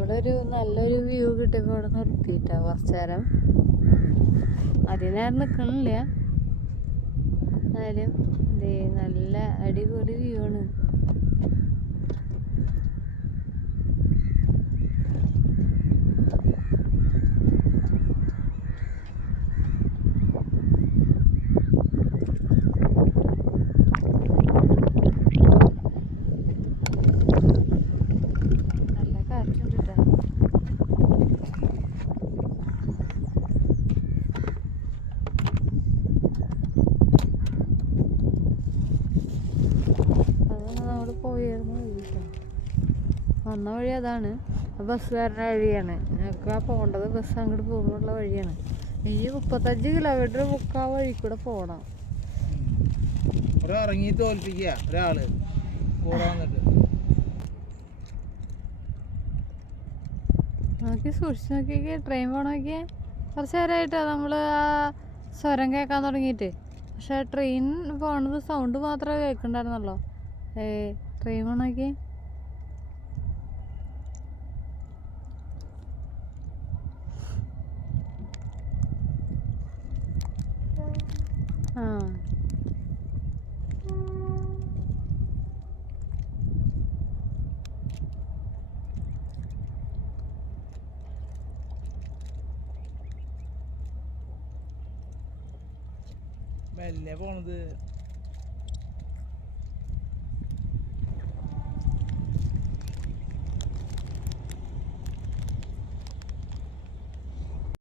അവിടെ ഒരു നല്ലൊരു വ്യൂ കിട്ടിയപ്പോൾ അവിടെ നിർത്തിയിട്ടാ കുറച്ചു നേരം. അധികം നേരം നിൽക്കണില്ല, എന്നാലും നല്ല അടിപൊളി വ്യൂ ആണ്. വന്ന വഴി അതാണ്, ബസ് വരുന്ന വഴിയാണ്. ഞങ്ങൾക്ക് പോകേണ്ടത് ബസ് അങ്ങോട്ട് പോകുന്നുള്ള വഴിയാണ്. ഇനി 35 കിലോമീറ്റർ മുക്കാ വഴി കൂടെ പോകണം. ഇറങ്ങി തോൽപ്പിക്കുക ഒരാള് നോക്കി സൂക്ഷിച്ച് നോക്കിയൊക്കെ. ട്രെയിൻ പോകണമെങ്കിൽ കുറച്ച് നേരമായിട്ടാണ് നമ്മൾ ആ സ്വരം കേൾക്കാൻ തുടങ്ങിയിട്ട്. പക്ഷെ ട്രെയിൻ പോണത് സൗണ്ട് മാത്രമേ കേൾക്കണ്ടായിരുന്നല്ലോ. ട്രെയിൻ പോകണമെങ്കിൽ മെല്ലെ പോണത്.